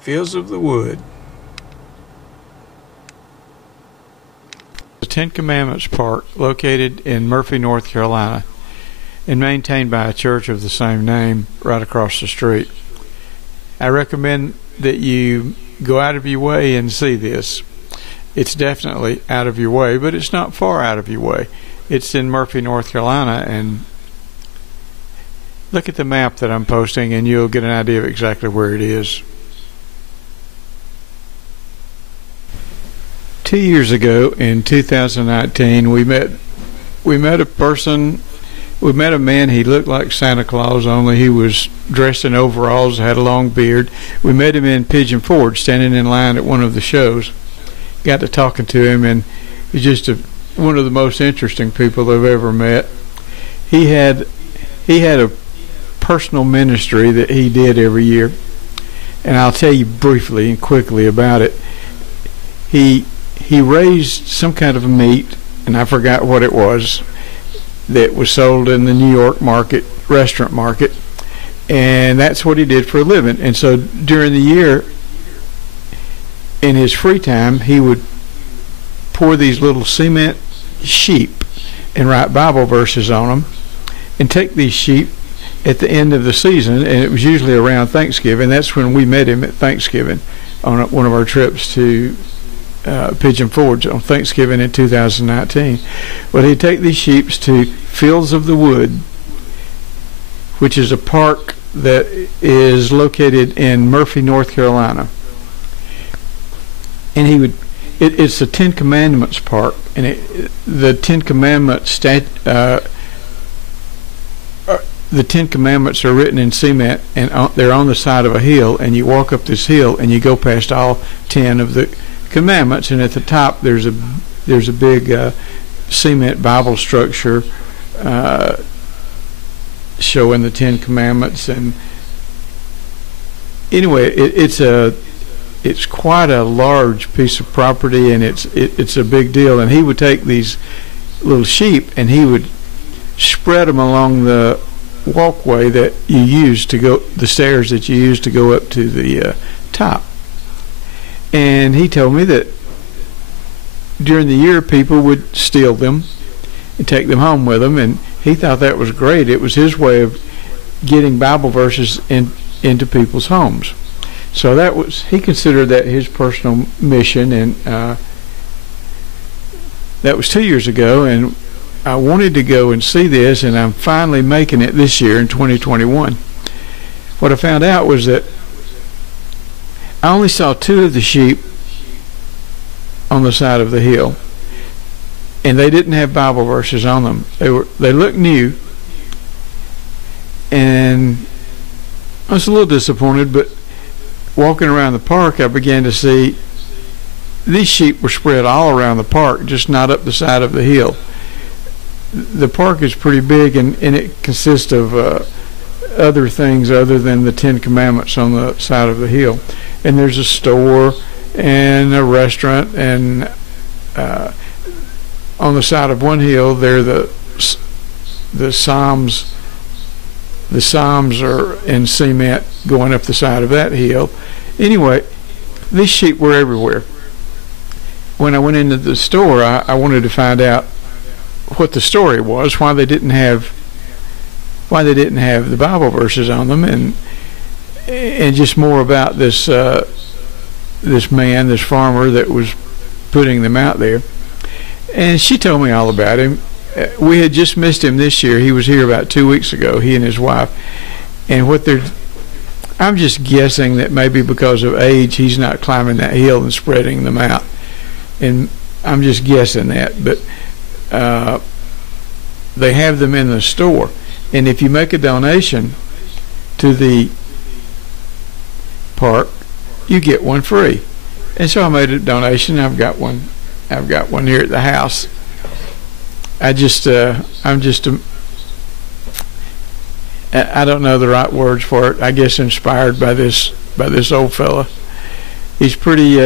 Fields of the Wood. The Ten Commandments Park, located in Murphy, North Carolina, and maintained by a church of the same name right across the street. I recommend that you go out of your way and see this. It's definitely out of your way, but it's not far out of your way. It's in Murphy, North Carolina, and look at the map that I'm posting and you'll get an idea of exactly where it is. 2 years ago, in 2019, we met a man. He looked like Santa Claus, only he was dressed in overalls, had a long beard. We met him in Pigeon Forge, standing in line at one of the shows. Got to talking to him, and he's just one of the most interesting people I've ever met. He had a personal ministry that he did every year, and I'll tell you briefly and quickly about it. He raised some kind of a meat, and I forgot what it was, that was sold in the New York restaurant market, and that's what he did for a living. And so during the year, in his free time, he would pour these little cement sheep and write Bible verses on them, and take these sheep at the end of the season, and it was usually around Thanksgiving. That's when we met him, at Thanksgiving, on one of our trips to Pigeon Forge on Thanksgiving in 2019. Well, he'd take these sheep to Fields of the Wood, which is a park that is located in Murphy, North Carolina. And it's the Ten Commandments Park, and the Ten Commandments the Ten Commandments are written in cement, and they're on the side of a hill, and you walk up this hill and you go past all 10 of the commandments, and at the top there's a big cement Bible structure showing the Ten Commandments. And anyway, it's quite a large piece of property, and it's a big deal. And he would take these little sheep and he would spread them along the walkway that you use to go, the stairs that you use to go up to the top. And he told me that during the year people would steal them and take them home with them, and he thought that was great. It was his way of getting Bible verses into people's homes. So he considered that his personal mission, and that was 2 years ago, and I wanted to go and see this, and I'm finally making it this year in 2021. What I found out was that I only saw 2 of the sheep on the side of the hill, and they didn't have Bible verses on them. They looked new, and I was a little disappointed, but walking around the park, I began to see these sheep were spread all around the park, just not up the side of the hill. The park is pretty big, and it consists of other things other than the Ten Commandments on the side of the hill. And there's a store and a restaurant, and on the side of one hill there the Psalms. The Psalms are in cement going up the side of that hill. Anyway, these sheep were everywhere. When I went into the store, I wanted to find out what the story was, why they didn't have the Bible verses on them, and just more about this farmer that was putting them out there. And she told me all about him. We had just missed him this year. He was here about 2 weeks ago, he and his wife. And I'm just guessing that maybe because of age, he's not climbing that hill and spreading them out. And I'm just guessing that. But they have them in the store. And if you make a donation to the park, you get one free. And so I made a donation. I've got one here at the house. I don't know the right words for it. I guess inspired by this old fella. He's pretty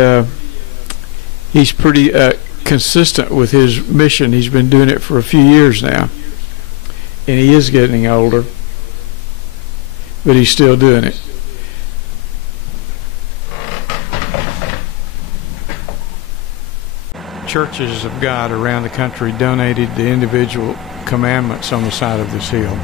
consistent with his mission. He's been doing it for a few years now, and he is getting older, but he's still doing it. churches of God around the country donated the individual commandments on the side of this hill.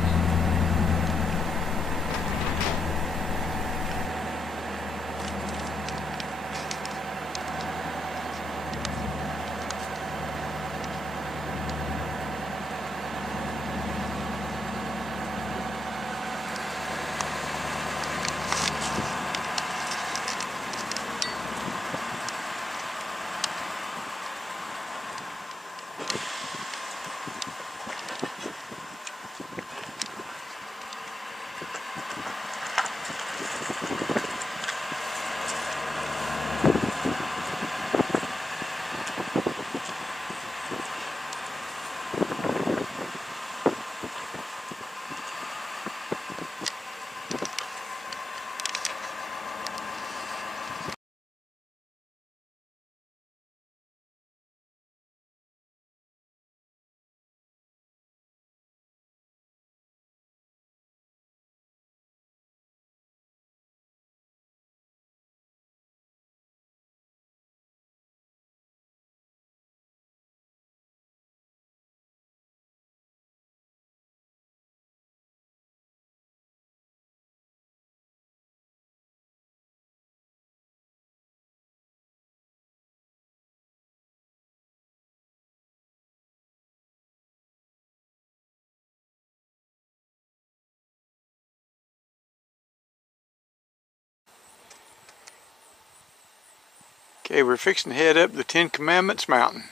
Okay, we're fixing to head up the Ten Commandments mountain.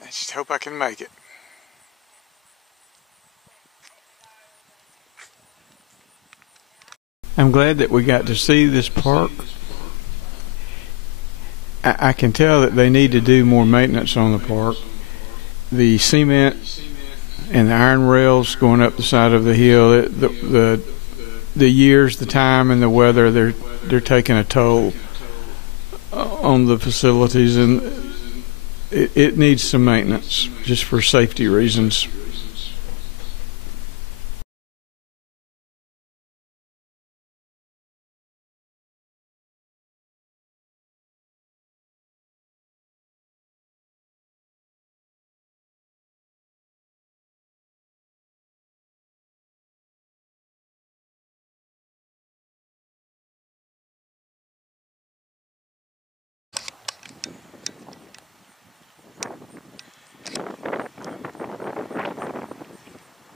I just hope I can make it. I'm glad that we got to see this park. I can tell that they need to do more maintenance on the park. The cement and the iron rails going up the side of the hill, the years, the time, and the weather, they're taking a toll on the facilities, and it needs some maintenance just for safety reasons.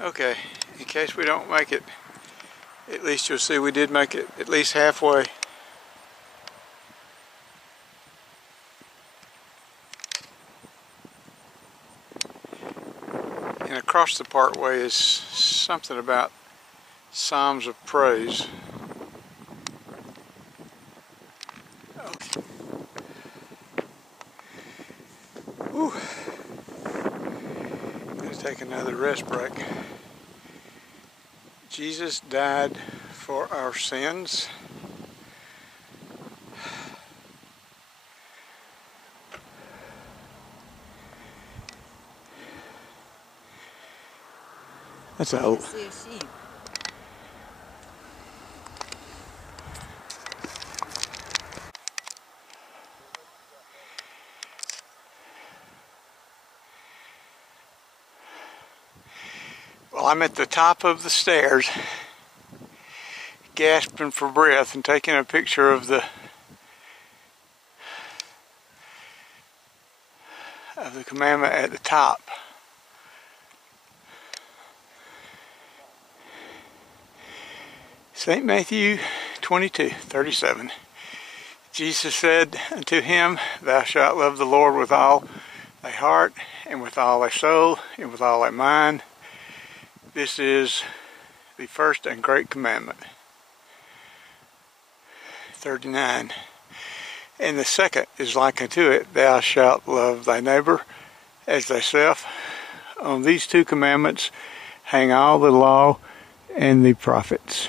Okay, in case we don't make it, at least you'll see we did make it at least halfway. And across the parkway is something about Psalms of Praise. Okay. Whew. I'm going to take another rest break. Jesus died for our sins. That's a Well, I'm at the top of the stairs, gasping for breath and taking a picture of the commandment at the top. St. Matthew 22:37. Jesus said unto him, Thou shalt love the Lord with all thy heart, and with all thy soul, and with all thy mind. This is the first and great commandment. 39. And the second is like unto it, Thou shalt love thy neighbor as thyself. On these two commandments hang all the law and the prophets.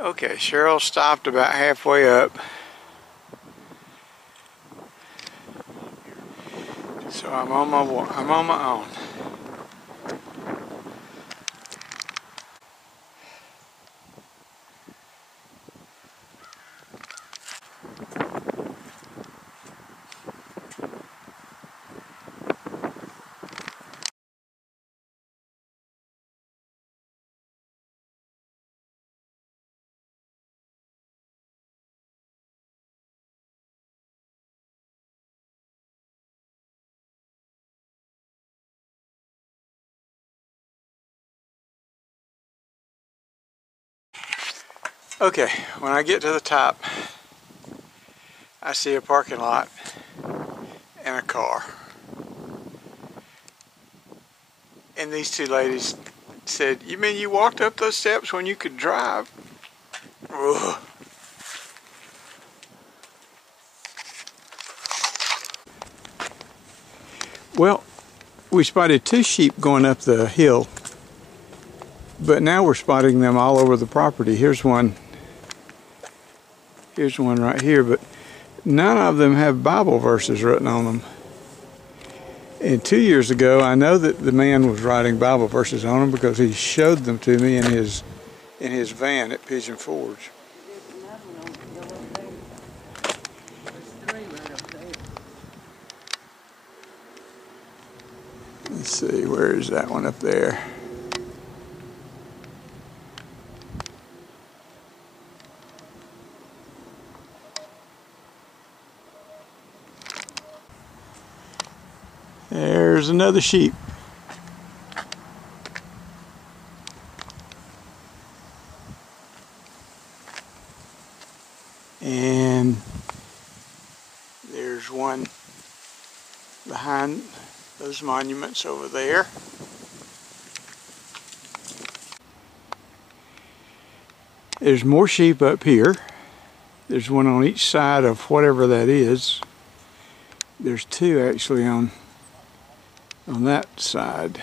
Okay, Cheryl stopped about halfway up. So I'm on my own. Okay, when I get to the top, I see a parking lot and a car. And these two ladies said, "You mean you walked up those steps when you could drive?" Ugh. Well, we spotted 2 sheep going up the hill, but now we're spotting them all over the property. Here's one right here, but none of them have Bible verses written on them. And 2 years ago, I know that the man was writing Bible verses on them because he showed them to me in his van at Pigeon Forge. Let's see, where is that one up there? There's another sheep. And there's one behind those monuments over there. There's more sheep up here. There's one on each side of whatever that is. There's 2 actually on that side.